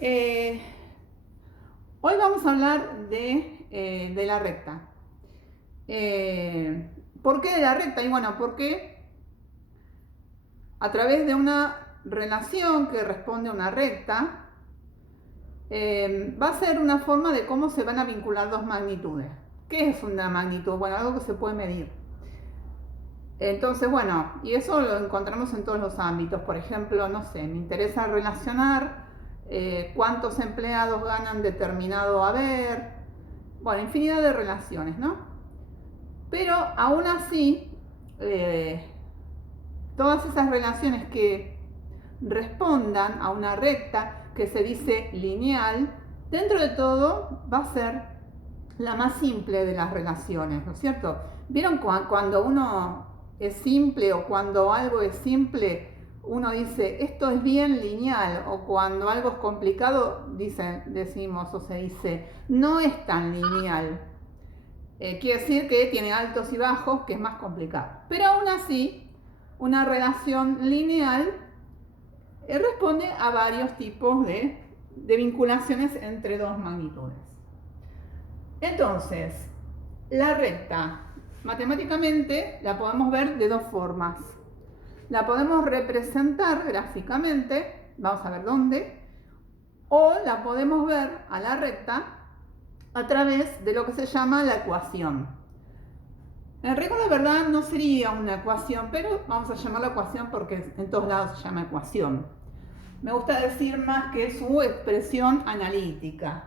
Eh, Hoy vamos a hablar de la recta. ¿Por qué de la recta? Y bueno, porque a través de una relación que responde a una recta, va a ser una forma de cómo se van a vincular dos magnitudes. ¿Qué es una magnitud? Bueno, algo que se puede medir. Entonces, bueno, y eso lo encontramos en todos los ámbitos. Por ejemplo, no sé, me interesa relacionar cuántos empleados ganan determinado haber. Bueno, infinidad de relaciones, ¿no? Pero aún así, eh, todas esas relaciones que respondan a una recta que se dice lineal, dentro de todo va a ser la más simple de las relaciones, ¿no es cierto? ¿Vieron cuando uno es simple o cuando algo es simple, uno dice esto es bien lineal, o cuando algo es complicado decimos o se dice no es tan lineal? Quiere decir que tiene altos y bajos, que es más complicado. Pero aún así, una relación lineal responde a varios tipos de vinculaciones entre dos magnitudes. Entonces, la recta, matemáticamente, la podemos ver de dos formas. La podemos representar gráficamente, vamos a ver dónde, o la podemos ver a la recta a través de lo que se llama la ecuación. En rigor de verdad no sería una ecuación, pero vamos a llamarla ecuación porque en todos lados se llama ecuación. Me gusta decir más que su expresión analítica.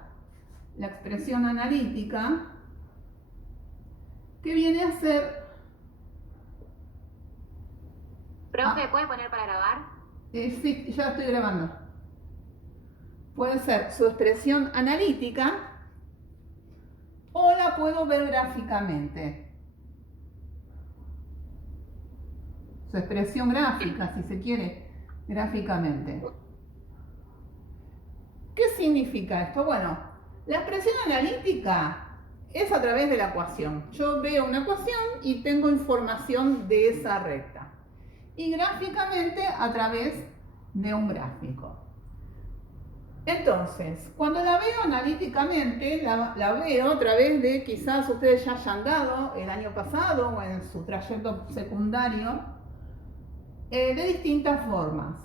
La expresión analítica, que viene a ser... Profe, ¿puede poner para grabar? Sí, ya estoy grabando. Puede ser su expresión analítica o la puedo ver gráficamente. Su expresión gráfica, si se quiere, gráficamente. ¿Qué significa esto? Bueno, la expresión analítica es a través de la ecuación. Yo veo una ecuación y tengo información de esa recta. Y gráficamente a través de un gráfico. Entonces, cuando la veo analíticamente, la veo a través de, quizás ustedes ya hayan dado el año pasado o en su trayecto secundario, de distintas formas.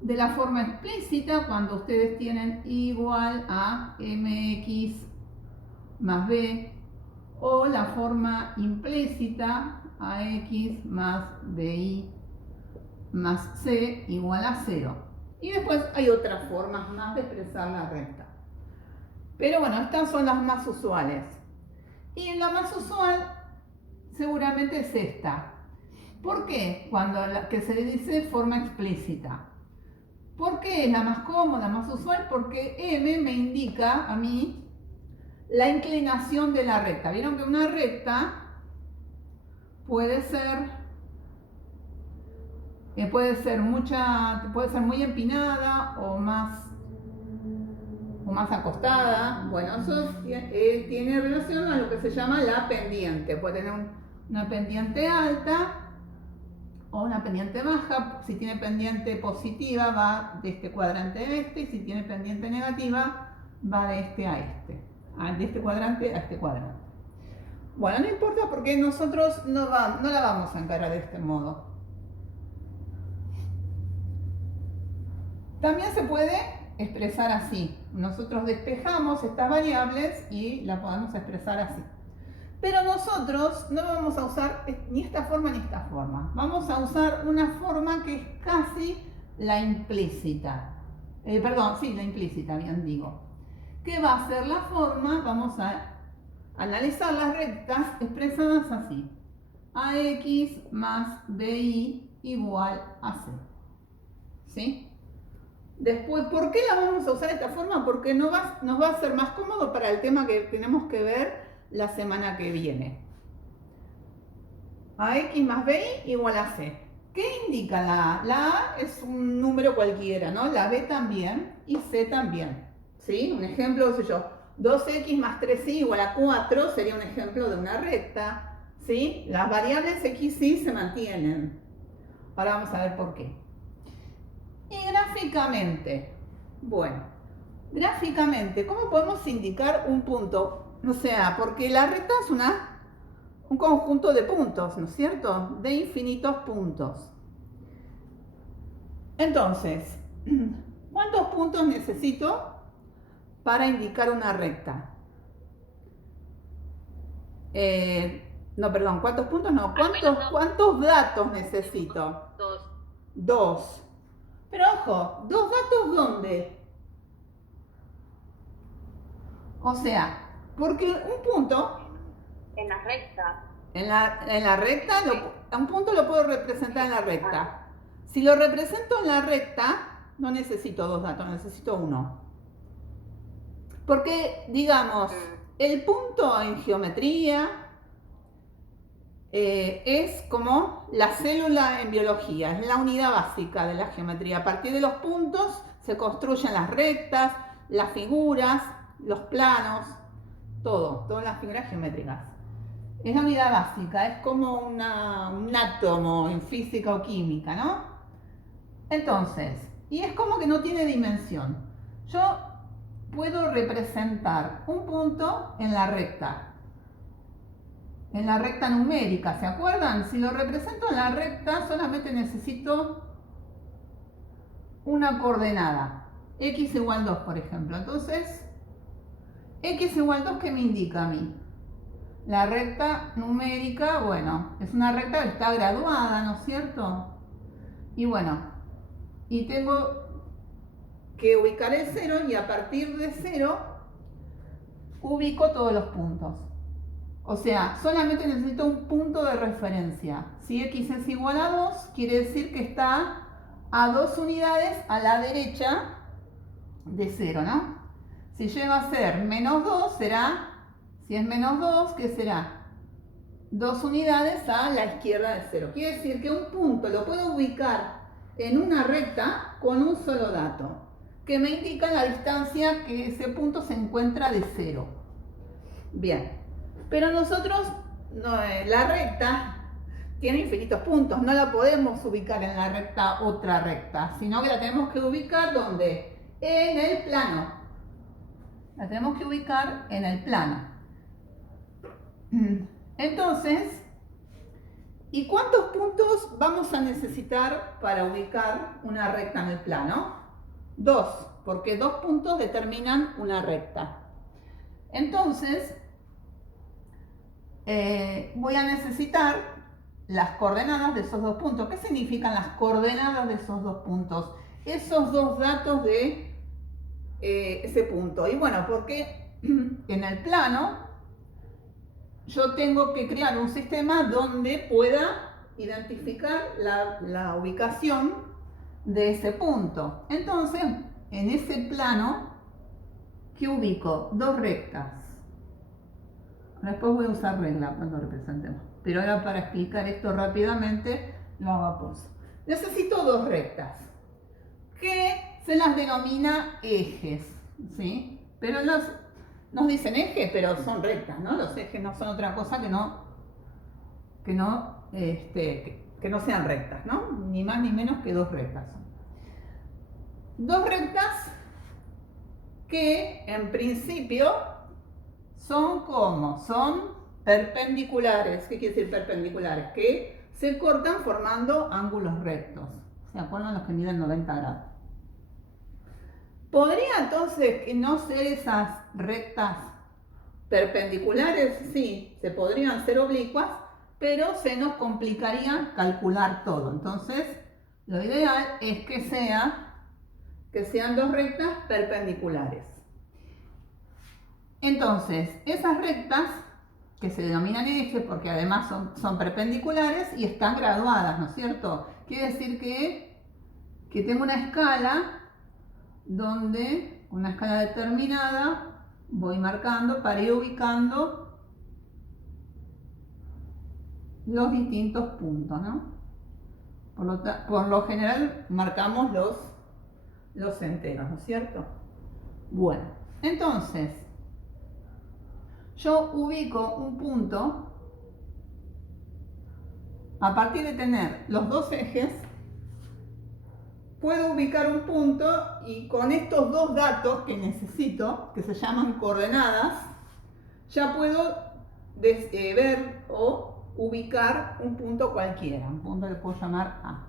De la forma explícita, cuando ustedes tienen igual a mx más b, o la forma implícita, ax más bi más c igual a 0. Y después hay otras formas más de expresar la recta. Pero bueno, estas son las más usuales. Y la más usual seguramente es esta. ¿Por qué? Cuando que se le dice forma explícita. ¿Por qué es la más cómoda, más usual? Porque M me indica a mí la inclinación de la recta. Vieron que una recta puede ser muy empinada o más acostada. Bueno, eso tiene relación a lo que se llama la pendiente. Puede tener una pendiente alta o una pendiente baja. Si tiene pendiente positiva va de este cuadrante a este, y si tiene pendiente negativa va de este a este, de este cuadrante a este cuadrante. Bueno, no importa porque nosotros no la vamos a encarar de este modo. También se puede expresar así. Nosotros despejamos estas variables y la podemos expresar así. Pero nosotros no vamos a usar ni esta forma ni esta forma. Vamos a usar una forma que es casi la implícita. La implícita, bien digo. ¿Qué va a ser la forma? Vamos a analizar las rectas expresadas así. AX más BI igual a C. ¿Sí? Después, ¿por qué la vamos a usar de esta forma? Porque nos va a ser más cómodo para el tema que tenemos que ver la semana que viene. AX más BI igual a C. ¿Qué indica la A? La A es un número cualquiera, ¿no? La B también y C también. ¿Sí? Un ejemplo, qué sé yo, 2x más 3y igual a 4 sería un ejemplo de una recta. ¿Sí? Las variables x y se mantienen. Ahora vamos a ver por qué. Y gráficamente, bueno, Gráficamente, ¿cómo podemos indicar un punto? O sea, porque la recta es un conjunto de puntos, ¿no es cierto? De infinitos puntos. Entonces, ¿cuántos puntos necesito para indicar una recta? No, perdón, ¿cuántos puntos? No, ¿cuántos datos necesito? Dos. Pero ojo, ¿dos datos dónde? O sea, porque un punto... En la recta. En la recta, un punto lo puedo representar en la recta. Si lo represento en la recta, no necesito dos datos, necesito uno. Porque, digamos, el punto en geometría es como la célula en biología, es la unidad básica de la geometría. A partir de los puntos se construyen las rectas, las figuras, los planos, todas las figuras geométricas. Es la unidad básica, es como un átomo en física o química, ¿no? Entonces, y es como que no tiene dimensión. Yo puedo representar un punto en la recta numérica, ¿se acuerdan? Si lo represento en la recta, solamente necesito una coordenada, x igual 2, por ejemplo. Entonces, x igual 2, ¿qué me indica a mí? La recta numérica, bueno, es una recta que está graduada, ¿no es cierto? Y bueno, y tengo que ubicar el 0 y a partir de 0 ubico todos los puntos. O sea, solamente necesito un punto de referencia. Si x es igual a 2, quiere decir que está a 2 unidades a la derecha de 0, ¿no? Si llega a ser menos 2, será, si es menos 2, ¿qué será? 2 unidades a la izquierda de 0. Quiere decir que un punto lo puedo ubicar en una recta con un solo dato, que me indica la distancia que ese punto se encuentra de 0. Bien, pero nosotros, la recta tiene infinitos puntos, no la podemos ubicar en la recta otra recta, sino que la tenemos que ubicar ¿dónde? En el plano. La tenemos que ubicar en el plano. Entonces, ¿y cuántos puntos vamos a necesitar para ubicar una recta en el plano? 2, porque 2 puntos determinan una recta. Entonces, voy a necesitar las coordenadas de esos 2 puntos. ¿Qué significan las coordenadas de esos 2 puntos? Esos 2 datos de ese punto. Y bueno, porque en el plano yo tengo que crear un sistema donde pueda identificar la ubicación de ese punto. Entonces, en ese plano, ¿qué ubico? 2 rectas. Después voy a usar regla cuando representemos. Pero ahora para explicar esto rápidamente, lo hago a pozo. Necesito 2 rectas, que se las denomina ejes, ¿sí? Pero nos dicen ejes, pero son rectas, ¿no? Los ejes no son otra cosa que no sean rectas, ¿no? Ni más ni menos que 2 rectas. 2 rectas que en principio son perpendiculares. ¿Qué quiere decir perpendiculares? Que se cortan formando ángulos rectos. ¿Se acuerdan los que miden 90 grados? ¿Podría entonces que no ser esas rectas perpendiculares? Sí, se podrían ser oblicuas, pero se nos complicaría calcular todo. Entonces, lo ideal es que sean 2 rectas perpendiculares. Entonces, esas rectas, que se denominan ejes porque además son perpendiculares y están graduadas, ¿no es cierto? Quiere decir que tengo una escala donde, una escala determinada, voy marcando para ir ubicando los distintos puntos, ¿no? Por lo general marcamos los enteros, ¿no es cierto? Bueno, entonces, yo ubico un punto a partir de tener los 2 ejes puedo ubicar un punto y con estos dos datos que necesito, que se llaman coordenadas, ya puedo ver o ubicar un punto cualquiera, un punto que puedo llamar A.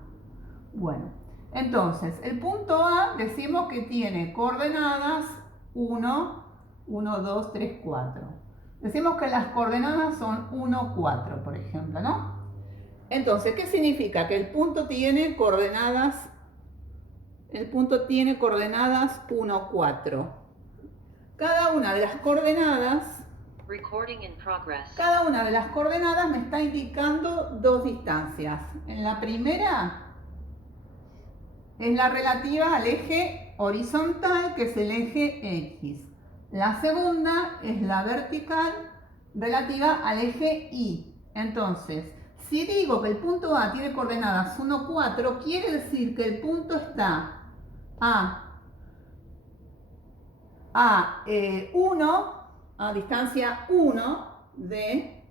Bueno, entonces el punto A decimos que tiene coordenadas 1, 1, 2, 3, 4. Decimos que las coordenadas son 1, 4, por ejemplo, ¿no? Entonces, ¿qué significa? Que el punto tiene coordenadas 1, 4. Cada una de las coordenadas me está indicando dos distancias. En la primera es la relativa al eje horizontal, que es el eje X. La segunda es la vertical relativa al eje Y. Entonces, si digo que el punto A tiene coordenadas 1, 4, quiere decir que el punto está a 1, a distancia 1 de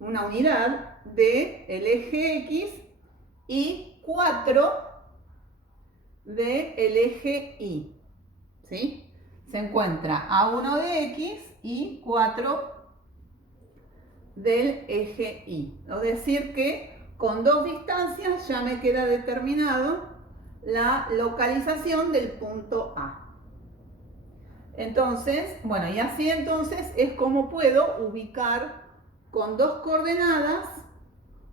una unidad del eje X y 4 del eje Y. ¿Sí? Se encuentra a 1 de X y 4 del eje Y. Es decir que con dos distancias ya me queda determinado la localización del punto A. Entonces, bueno, y así entonces es como puedo ubicar con dos coordenadas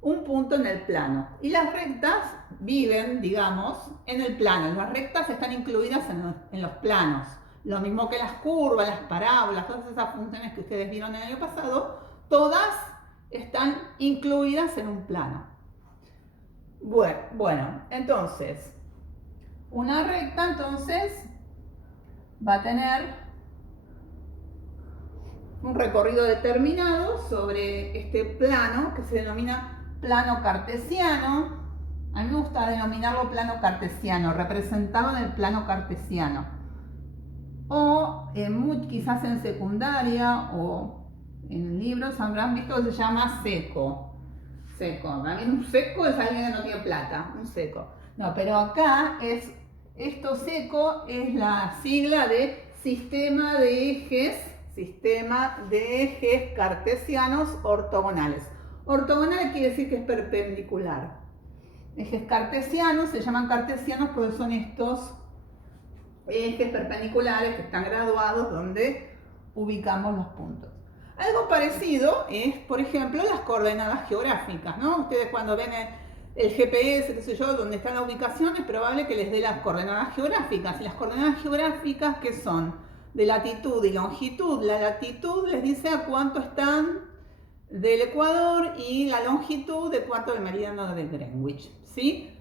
un punto en el plano. Y las rectas viven, digamos, en el plano. Las rectas están incluidas en los planos. Lo mismo que las curvas, las parábolas, todas esas funciones que ustedes vieron el año pasado, todas están incluidas en un plano. Bueno, entonces, una recta entonces va a tener un recorrido determinado sobre este plano que se denomina plano cartesiano. A mí me gusta denominarlo plano cartesiano, representado en el plano cartesiano. O quizás en secundaria o en libros habrán visto que se llama seco. También un seco es alguien que no tiene plata, un seco. No, pero acá seco es la sigla de sistema de ejes cartesianos ortogonales. Ortogonal quiere decir que es perpendicular. Ejes cartesianos se llaman cartesianos porque son estos ejes perpendiculares que están graduados donde ubicamos los puntos. Algo parecido es, por ejemplo, las coordenadas geográficas, ¿no? Ustedes cuando ven el GPS, qué sé yo, donde está la ubicación, es probable que les dé las coordenadas geográficas. Y las coordenadas geográficas, ¿qué son? De latitud y longitud. La latitud les dice a cuánto están del Ecuador y la longitud de cuánto del meridiano de Greenwich, ¿sí?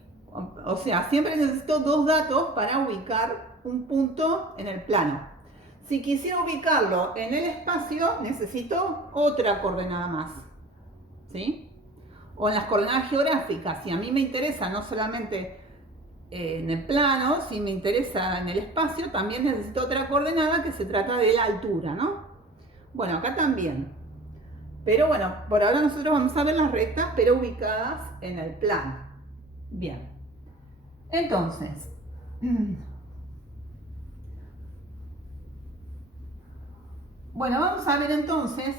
O sea, siempre necesito dos datos para ubicar un punto en el plano. Si quisiera ubicarlo en el espacio, necesito otra coordenada más, ¿sí? O en las coordenadas geográficas, si a mí me interesa no solamente en el plano, si me interesa en el espacio, también necesito otra coordenada que se trata de la altura, ¿no? Bueno, acá también. Pero bueno, por ahora nosotros vamos a ver las rectas, pero ubicadas en el plano. Bien. Entonces, bueno, vamos a ver entonces,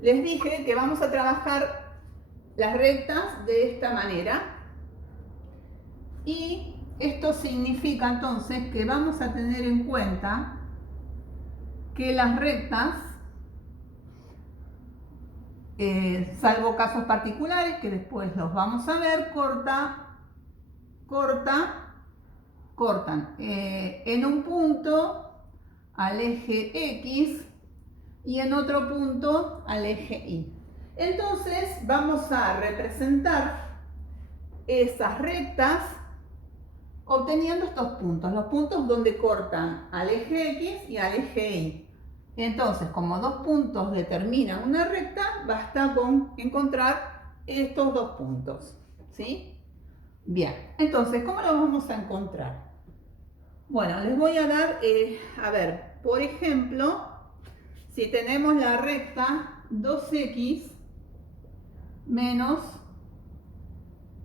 les dije que vamos a trabajar las rectas de esta manera y esto significa entonces que vamos a tener en cuenta que las rectas, salvo casos particulares que después los vamos a ver, cortan en un punto al eje X y en otro punto al eje Y. Entonces vamos a representar esas rectas obteniendo estos puntos, los puntos donde cortan al eje X y al eje Y. Entonces, como dos puntos determinan una recta, basta con encontrar estos dos puntos, ¿sí? Bien, entonces, ¿cómo los vamos a encontrar? Bueno, les voy a dar, a ver, por ejemplo, si tenemos la recta 2x menos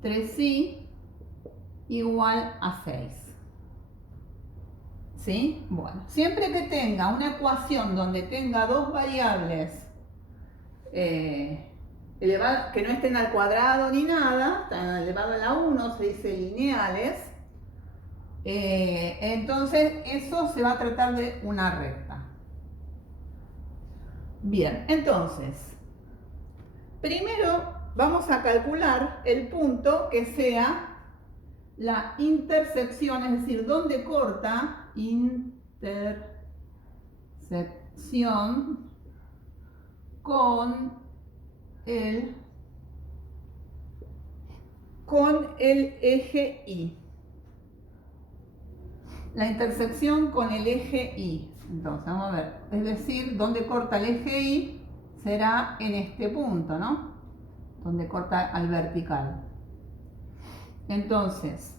3y igual a 6. ¿Sí? Bueno, siempre que tenga una ecuación donde tenga dos variables elevadas, que no estén al cuadrado ni nada, están elevado a la 1, se dice lineales, entonces eso se va a tratar de una recta. Bien, entonces, primero vamos a calcular el punto que sea la intersección, es decir, donde corta intersección con el eje Y. La intersección con el eje Y. Entonces, vamos a ver, es decir, donde corta el eje Y será en este punto, ¿no? Donde corta al vertical. Entonces,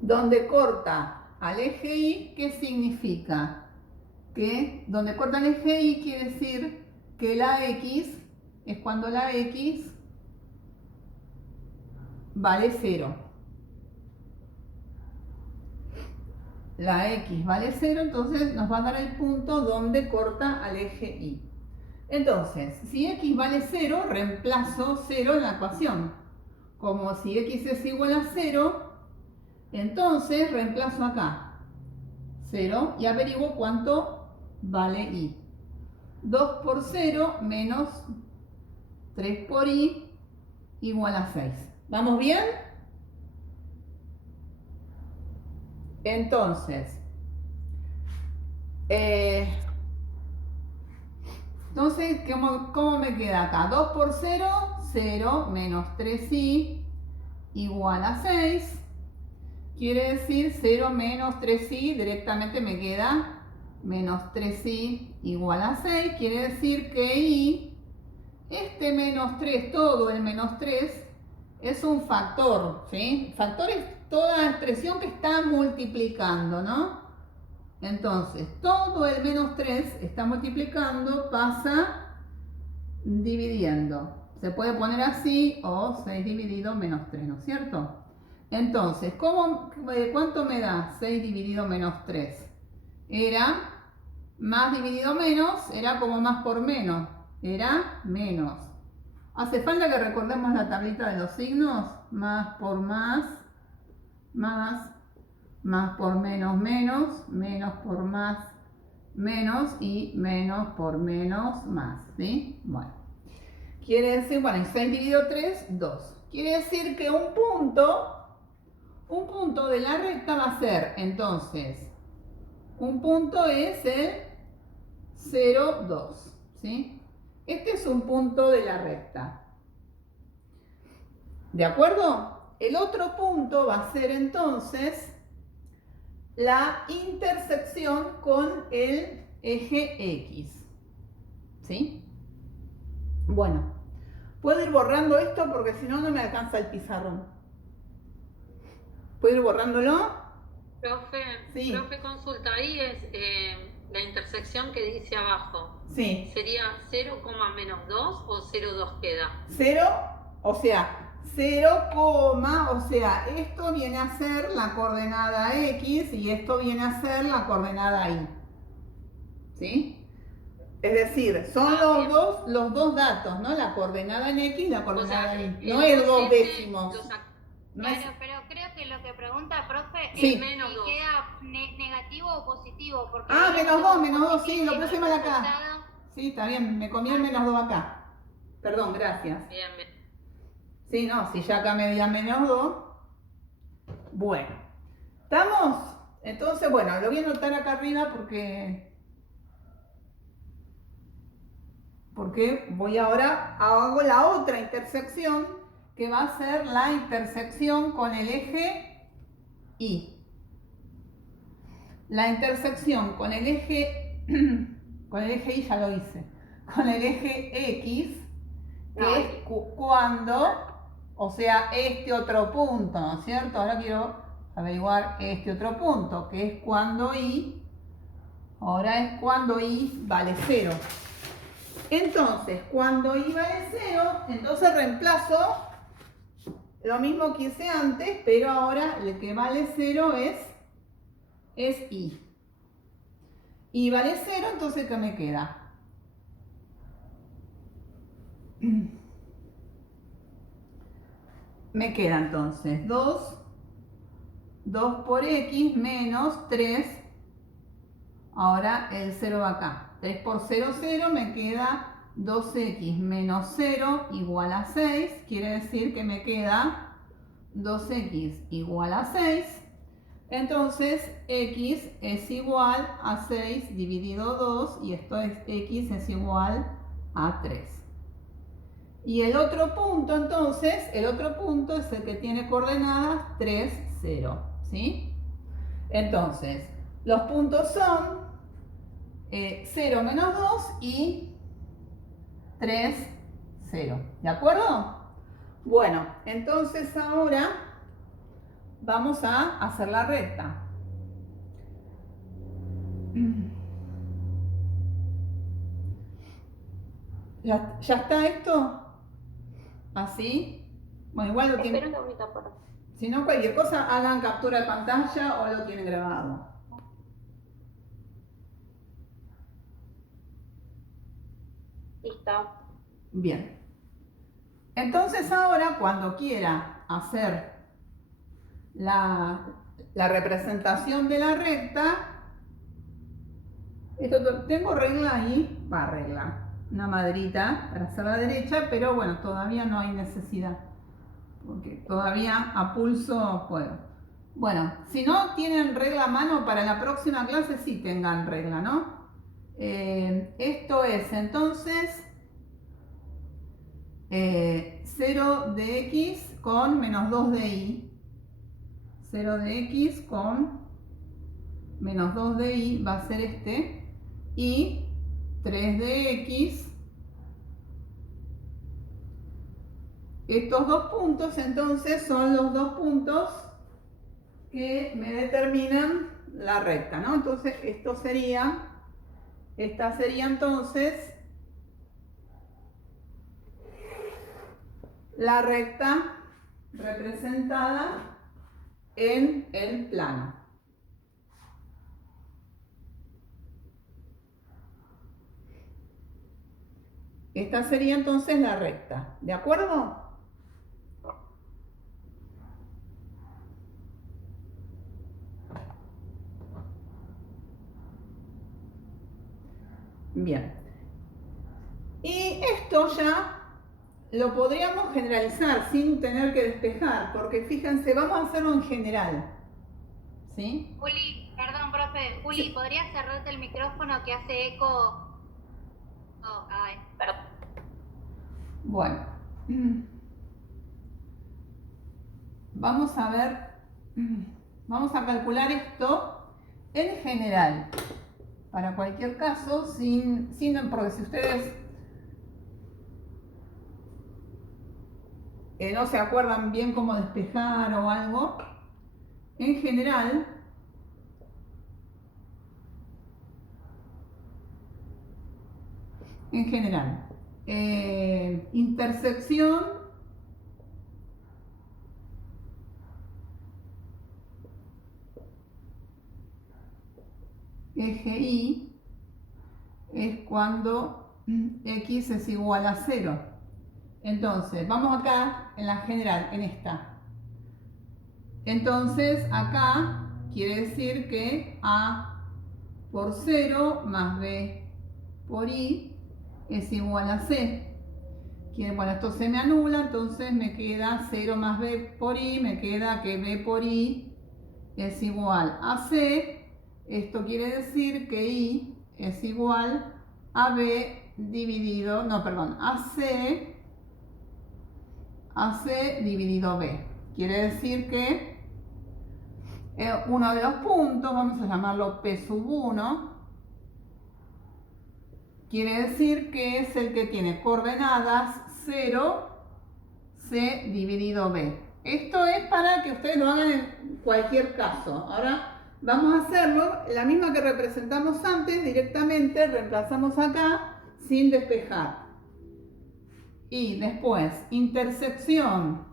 donde corta al eje Y, ¿qué significa? Que donde corta el eje Y quiere decir que la X es cuando la X vale 0. La X vale 0, entonces nos va a dar el punto donde corta al eje Y. Entonces, si X vale 0, reemplazo 0 en la ecuación. Como si X es igual a 0, entonces reemplazo acá 0 y averiguo cuánto vale Y. 2 por 0 menos 3 por Y igual a 6. ¿Vamos bien? Entonces, ¿cómo me queda acá? 2 por 0, 0 menos 3Y igual a 6. Quiere decir 0 menos 3Y, directamente me queda menos 3Y igual a 6. Quiere decir que Y, este menos 3, todo el menos 3, es un factor, ¿sí? Factor es toda expresión que está multiplicando, ¿no? Entonces, todo el menos 3 está multiplicando, pasa dividiendo. Se puede poner así o 6 dividido menos 3, ¿no es cierto? Entonces, ¿cuánto me da 6 dividido menos 3? Era más dividido menos, era como más por menos, era menos. ¿Hace falta que recordemos la tablita de los signos? Más por más por menos, menos, menos por más, menos y menos por menos, más, ¿sí? Bueno, quiere decir, bueno, 6 dividido 3, 2. Quiere decir que un punto de la recta va a ser, entonces, un punto es el 0, 2, ¿sí? Este es un punto de la recta. ¿De acuerdo? El otro punto va a ser entonces la intersección con el eje X. ¿Sí? Bueno, puedo ir borrando esto porque si no, no me alcanza el pizarrón. ¿Puedo ir borrándolo? Profe, consulta, ahí es la intersección que dice abajo. Sí. ¿Sería 0, menos 2 o 0,2 queda? 0, o sea, 0, o sea, esto viene a ser la coordenada X y esto viene a ser la coordenada Y. ¿Sí? Es decir, son los dos datos, ¿no? La coordenada en X y la coordenada en Y. No es 2 décimos. Claro, pero creo que lo que pregunta, profe, sí, es menos si queda negativo o positivo. Porque menos 2, sí, lo puse mal acá. Sí, está bien, me comí el menos 2 acá. Perdón, gracias. Bien. Sí, no, si ya acá me dio menos 2. Bueno, ¿estamos? Entonces, bueno, lo voy a anotar acá arriba porque voy ahora, hago la otra intersección que va a ser la intersección con el eje Y. La intersección con el eje Y ya lo hice, con el eje X, que es cuando, o sea, este otro punto, ¿no es cierto? Ahora quiero averiguar este otro punto, que es cuando Y, ahora es cuando Y vale 0. Entonces, cuando Y vale 0, entonces reemplazo lo mismo que hice antes, pero ahora el que vale 0 es y. Y vale 0, entonces ¿qué me queda? Me queda entonces 2 por x menos 3. Ahora el 0 va acá. 3 por 0, 0, me queda 2x menos 0 igual a 6. Quiere decir que me queda 2x igual a 6. Entonces x es igual a 6 dividido 2 y esto es x es igual a 3. Y el otro punto entonces, el otro punto es el que tiene coordenadas 3, 0. ¿Sí? Entonces, los puntos son 0 menos 2 y 3, 0. ¿De acuerdo? Bueno, entonces ahora vamos a hacer la recta. ¿Ya está esto? ¿Así? Bueno, igual lo tienen. Si no, cualquier cosa, hagan captura de pantalla o lo tienen grabado. Listo. Bien. Entonces ahora, cuando quiera hacer la representación de la recta, tengo regla ahí, regla, una maderita para hacer la derecha, pero bueno, todavía no hay necesidad, porque todavía a pulso puedo. Bueno, si no tienen regla a mano, para la próxima clase sí tengan regla, ¿no? Esto es entonces 0 de x con menos 2 de y. 0 de x con menos 2 de y va a ser este. Y 3 de x. Estos dos puntos entonces son los dos puntos que me determinan la recta, ¿no? Entonces esta sería entonces la recta representada en el plano. Esta sería entonces la recta, ¿de acuerdo? Bien. Y esto ya lo podríamos generalizar sin tener que despejar, porque fíjense, vamos a hacerlo en general. ¿Sí? Juli, perdón, profe. Juli, sí. ¿Podrías cerrarte el micrófono que hace eco? Oh, ay, perdón. Bueno. Vamos a ver, vamos a calcular esto en general. Para cualquier caso, porque si ustedes no se acuerdan bien cómo despejar o algo, en general, intersección eje Y es cuando x es igual a 0. Entonces, vamos acá en la general, en esta. Entonces, acá quiere decir que A por 0 más B por I es igual a C. Bueno, esto se me anula, entonces me queda 0 más B por I, me queda que B por I es igual a C. Esto quiere decir que I es igual a B dividido, no, perdón, a C dividido B. Quiere decir que uno de los puntos, vamos a llamarlo P sub 1, quiere decir que es el que tiene coordenadas 0, C dividido B. Esto es para que ustedes lo hagan en cualquier caso. Ahora vamos a hacerlo, la misma que representamos antes, directamente reemplazamos acá sin despejar. Y después, intersección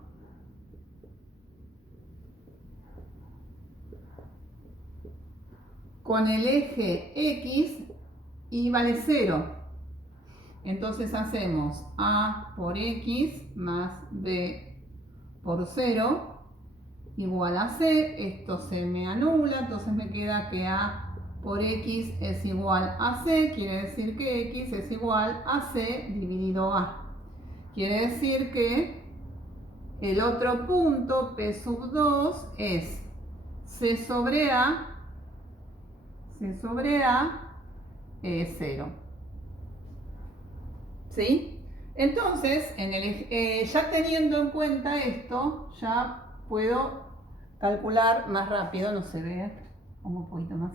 con el eje X y vale 0. Entonces hacemos A por X más B por 0 igual a C. Esto se me anula, entonces me queda que A por X es igual a C. Quiere decir que X es igual a C dividido A. Quiere decir que el otro punto, P sub 2, es C sobre A 0. ¿Sí? Entonces, ya teniendo en cuenta esto, ya puedo calcular más rápido, no se ve, como un poquito más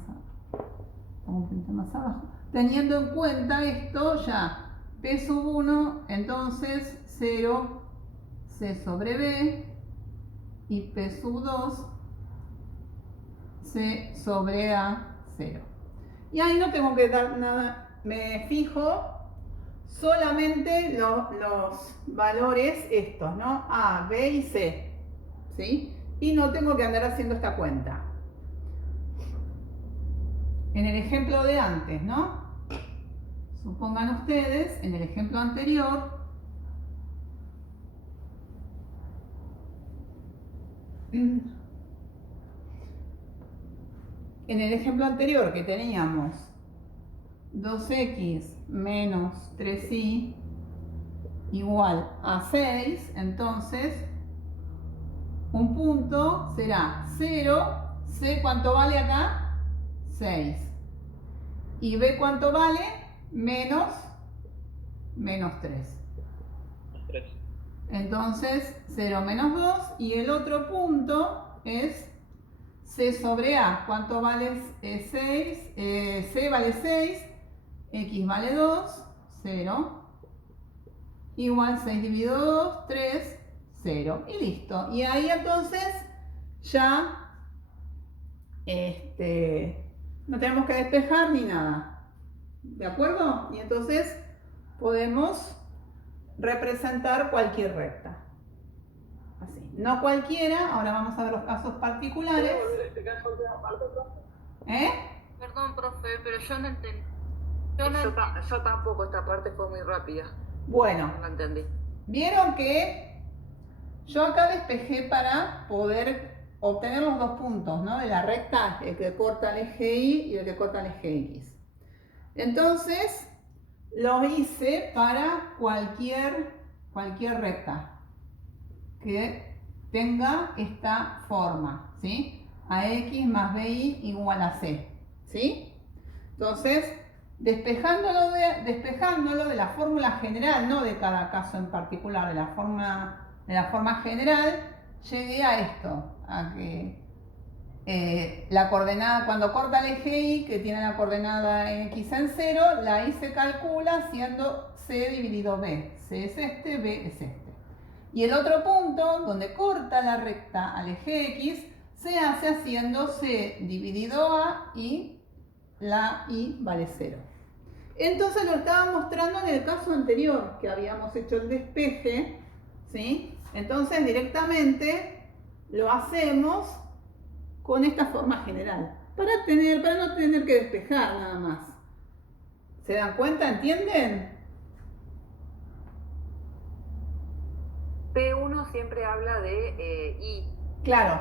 abajo. Teniendo en cuenta esto, ya P sub 1, entonces 0 C sobre B y P sub 2 C sobre A 0. Y ahí no tengo que dar nada, me fijo solamente los valores estos, ¿no? A, B y C, ¿sí? Y no tengo que andar haciendo esta cuenta. En el ejemplo de antes, ¿no? Supongan ustedes, en el ejemplo anterior, que teníamos 2x menos 3y igual a 6, entonces un punto será 0, C ¿cuánto vale acá? 6. ¿Y B cuánto vale? Menos 3. Entonces 0 menos 2 y el otro punto es C sobre A. ¿Cuánto vale 6? C vale 6, X vale 2, 0. Igual 6 dividido 2, 3, 0. Y listo. Y ahí entonces ya no tenemos que despejar ni nada. ¿De acuerdo? Y entonces podemos representar cualquier recta. Así. No cualquiera. Ahora vamos a ver los casos particulares. Perdón, profe, pero yo no entendí. Yo tampoco, esta parte fue muy rápida. Bueno, No entendí. vieron que yo acá despejé para poder obtener los dos puntos, ¿no? De la recta, el que corta el eje Y y el que corta el eje X. Entonces, lo hice para cualquier recta que tenga esta forma, ¿sí? AX más BY igual a C, ¿sí? Entonces, despejándolo de la fórmula general, no de cada caso en particular, de la forma general, llegué a esto, a que la coordenada, cuando corta el eje Y, que tiene la coordenada X en 0, la Y se calcula siendo C dividido B. C es este, B es este. Y el otro punto, donde corta la recta al eje X, se hace haciendo C dividido A y la Y vale 0. Entonces lo estaba mostrando en el caso anterior, que habíamos hecho el despeje, ¿sí? Entonces directamente lo hacemos con esta forma general, para no tener que despejar nada más. ¿Se dan cuenta? ¿Entienden? P1 siempre habla de Y. Claro,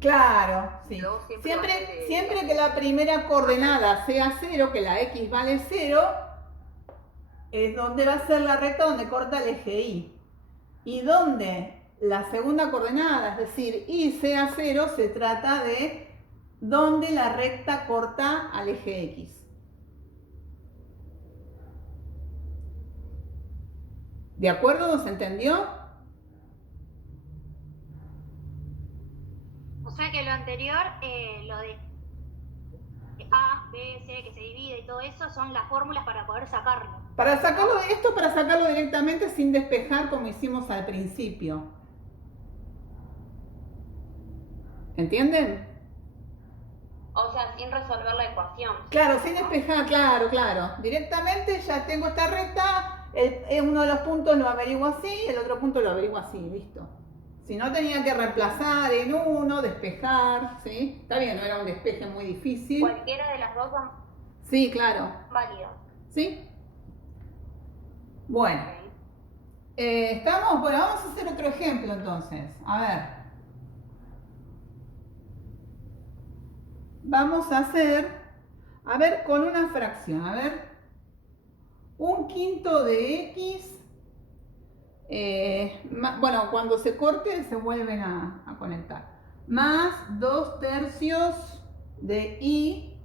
claro, sí. Siempre que la primera coordenada sea 0, que la X vale 0, es donde va a ser la recta donde corta el eje Y. Y donde la segunda coordenada, es decir, Y sea 0, se trata de donde la recta corta al eje X. ¿De acuerdo? ¿Se entendió? O sea que lo anterior, lo de A, B, C, que se divide y todo eso, son las fórmulas para poder sacarlo. Para sacarlo directamente sin despejar como hicimos al principio. ¿Entienden? O sea, sin resolver la ecuación. Claro, sin despejar, claro. Directamente ya tengo esta recta, uno de los puntos lo averiguo así, el otro punto lo averiguo así, listo. Si no, tenía que reemplazar en uno, despejar, ¿sí? Está bien, no era un despeje muy difícil. Cualquiera de las dos son Sí, claro. válidas. ¿Sí? Bueno. ¿Estamos? Bueno, vamos a hacer otro ejemplo entonces. A ver. Vamos a hacer, con una fracción. A ver. Un quinto de X. Bueno, cuando se corte se vuelven a conectar. Más 2/3 de Y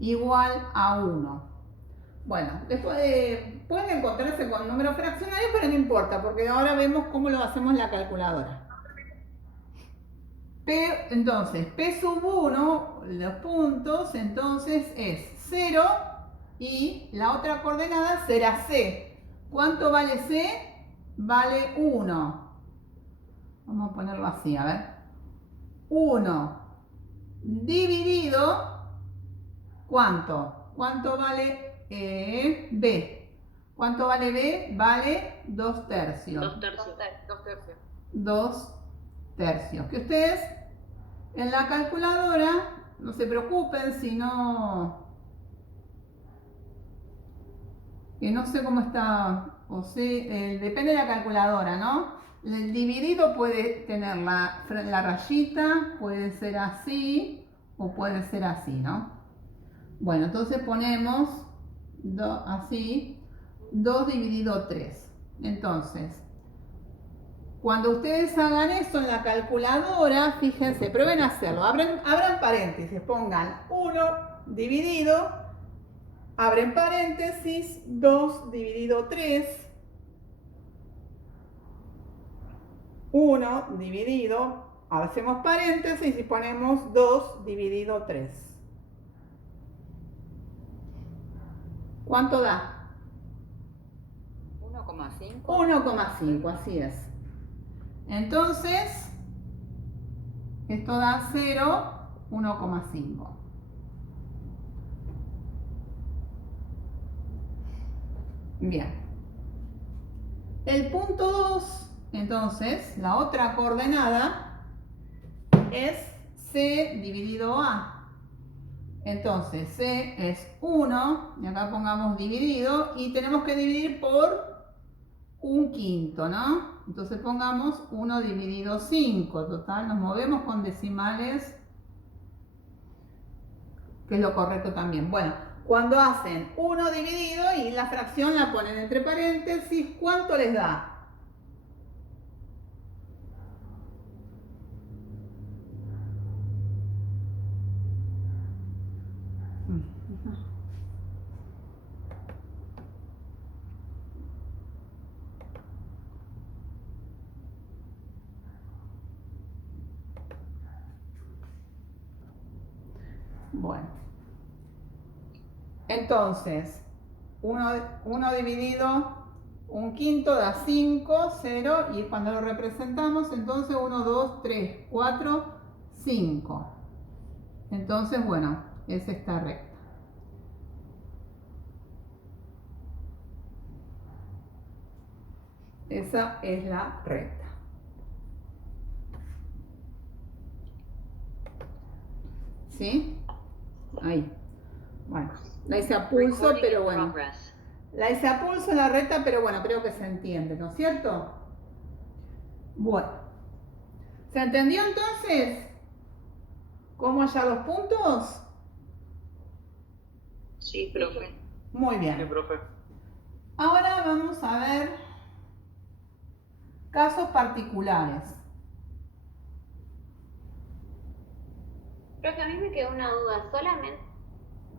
igual a 1. Bueno, después pueden encontrarse con números fraccionarios, pero no importa, porque ahora vemos cómo lo hacemos en la calculadora. Entonces, P sub 1, los puntos, entonces es 0 y la otra coordenada será C. ¿Cuánto vale C? Vale 1. Vamos a ponerlo así, a ver. 1 dividido, ¿cuánto? ¿Cuánto vale B? ¿Cuánto vale B? Vale 2/3. 2/3. 2/3. Que ustedes en la calculadora no se preocupen si no, que no sé cómo está, o si, depende de la calculadora, ¿no? El dividido puede tener la rayita, puede ser así o puede ser así, ¿no? Bueno, entonces ponemos así, 2 dividido 3. Entonces, cuando ustedes hagan eso en la calculadora, fíjense, prueben a hacerlo. Abran paréntesis, pongan 1 dividido, abren paréntesis, 2 dividido 3, 1 dividido, hacemos paréntesis y ponemos 2 dividido 3. ¿Cuánto da? 1,5. 1,5, así es. Entonces, esto da 0, 1,5. Bien. El punto 2, entonces, la otra coordenada es C dividido A. Entonces, C es 1, y acá pongamos dividido, y tenemos que dividir por un quinto, ¿no? Entonces pongamos 1 dividido 5, total, nos movemos con decimales, que es lo correcto también. Bueno, cuando hacen 1 dividido y la fracción la ponen entre paréntesis, ¿cuánto les da? Bueno, entonces, 1 dividido un quinto da 5, 0, y cuando lo representamos, entonces 1, 2, 3, 4, 5. Entonces, bueno, es esta recta. Esa es la recta. ¿Sí? Ahí. Bueno, la hice a pulso, pero bueno. La hice a pulso la recta, pero bueno, creo que se entiende, ¿no es cierto? Bueno. ¿Se entendió entonces cómo hallar los puntos? Sí, profe. Muy bien. Sí, profe. Ahora vamos a ver casos particulares. Profe, a mí me quedó una duda. Solamente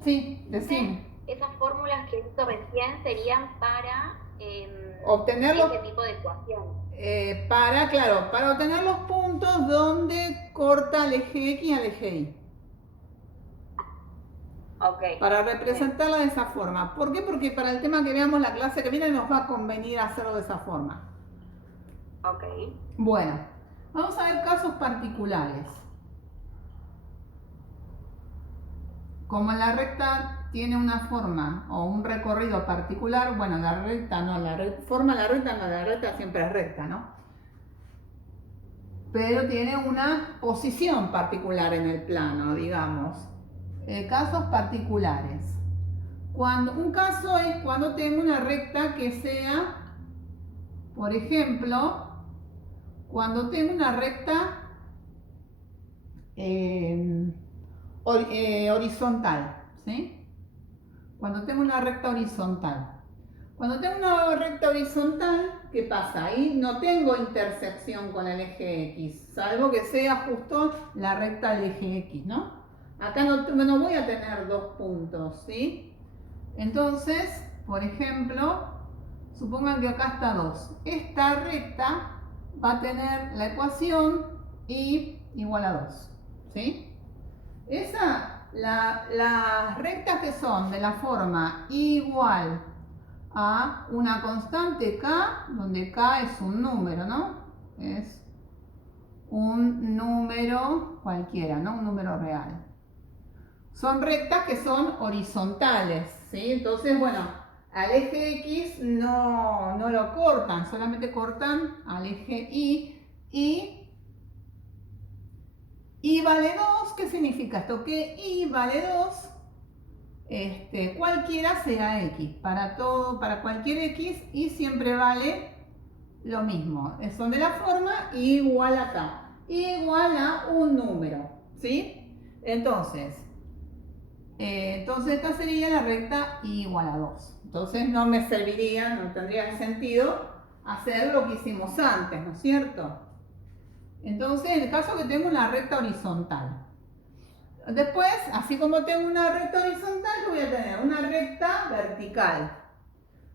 Sí, decime. esas fórmulas que hizo recién serían para Obtener los, ese tipo de ecuación. para obtener los puntos donde corta al eje X al eje Y. Ok. Para representarla de esa forma. ¿Por qué? Porque para el tema que veamos la clase que viene nos va a convenir hacerlo de esa forma. Ok. Bueno, vamos a ver casos particulares. Como la recta tiene una forma o un recorrido particular, bueno, la recta no, la recta siempre es recta, ¿no? pero tiene una posición particular en el plano, digamos. Casos particulares. Un caso es cuando tengo una recta que sea, por ejemplo, cuando tengo una recta horizontal, ¿sí? Cuando tengo una recta horizontal. Cuando tengo una recta horizontal, ¿qué pasa? Ahí no tengo intersección con el eje X, salvo que sea justo la recta del eje X, ¿no? Acá no voy a tener dos puntos, ¿sí? Entonces, por ejemplo, supongan que acá está 2. Esta recta va a tener la ecuación y igual a 2, ¿sí? Las rectas que son de la forma igual a una constante k, donde k es un número, ¿no? Es un número cualquiera, ¿no? Un número real. Son rectas que son horizontales, ¿sí? Entonces, bueno, al eje X no lo cortan, solamente cortan al eje y vale 2. ¿Qué significa esto? Que y vale 2, cualquiera sea X, para cualquier X y siempre vale lo mismo. Son de la forma igual a K, igual a un número, ¿sí? Entonces esta sería la recta igual a 2. Entonces no me serviría, no tendría sentido hacer lo que hicimos antes, ¿no es cierto? Entonces, en el caso que tengo una recta horizontal. Después, así como tengo una recta horizontal, voy a tener una recta vertical.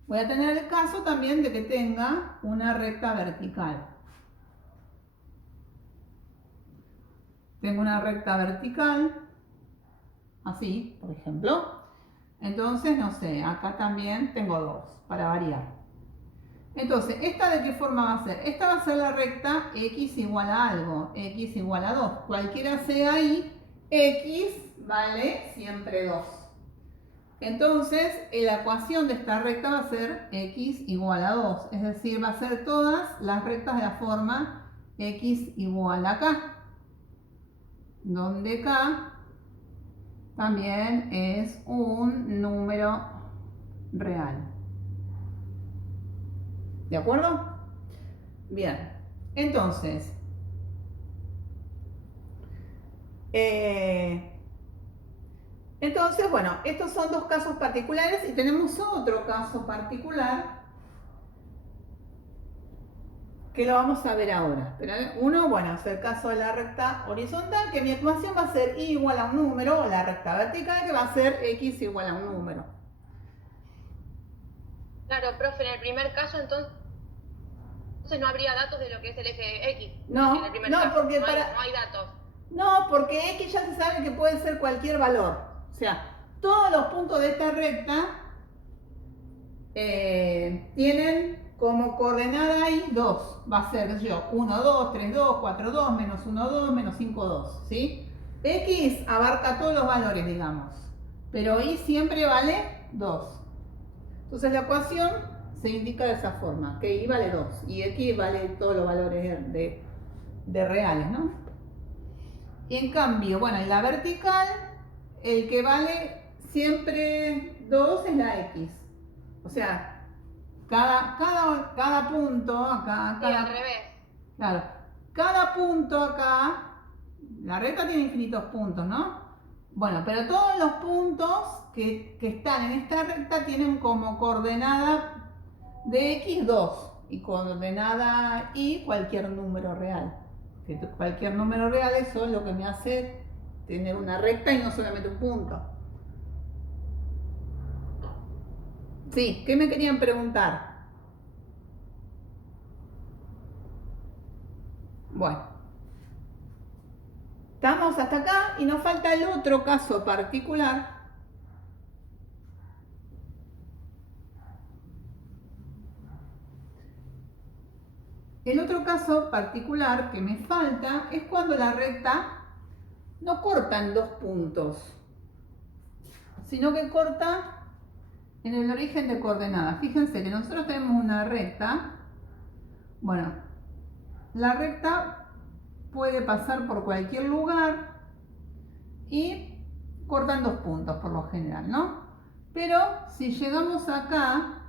Voy a tener el caso también de que tenga una recta vertical. Tengo una recta vertical, así, por ejemplo. Entonces, no sé, acá también tengo 2, para variar. Entonces, ¿esta de qué forma va a ser? Esta va a ser la recta x igual a algo, x igual a 2. Cualquiera sea ahí, x vale siempre 2. Entonces, la ecuación de esta recta va a ser x igual a 2. Es decir, va a ser todas las rectas de la forma x igual a k, donde k también es un número real. ¿De acuerdo? Bien, entonces, bueno, estos son dos casos particulares y tenemos otro caso particular que lo vamos a ver ahora. Pero uno, bueno, es el caso de la recta horizontal, que mi ecuación va a ser y igual a un número, o la recta vertical, que va a ser x igual a un número. Claro, profe, en el primer caso entonces no habría datos de lo que es el eje X. No, en el primer no, caso. porque no hay datos. No, porque x ya se sabe que puede ser cualquier valor. O sea, todos los puntos de esta recta tienen como coordenada ahí 2. Va a ser, qué sé yo, 1, 2, 3, 2, 4, 2, menos 1, 2, menos 5, 2. ¿Sí? X abarca todos los valores, digamos. Pero y siempre vale 2. Entonces la ecuación se indica de esa forma, que y vale 2 y x vale todos los valores de reales, ¿no? Y en cambio, bueno, en la vertical, el que vale siempre 2 es la x. O sea, cada punto acá... Sí, al revés. Claro, cada punto acá, la recta tiene infinitos puntos, ¿no? Bueno, pero todos los puntos que están en esta recta tienen como coordenada de x 2 y coordenada y cualquier número real. Cualquier número real, eso es lo que me hace tener una recta y no solamente un punto. Sí, ¿qué me querían preguntar? Bueno, estamos hasta acá y nos falta el otro caso particular. El otro caso particular que me falta es cuando la recta no corta en dos puntos, sino que corta en el origen de coordenadas. Fíjense que nosotros tenemos una recta. Bueno, la recta puede pasar por cualquier lugar y cortan 2 puntos por lo general, ¿no? Pero si llegamos acá,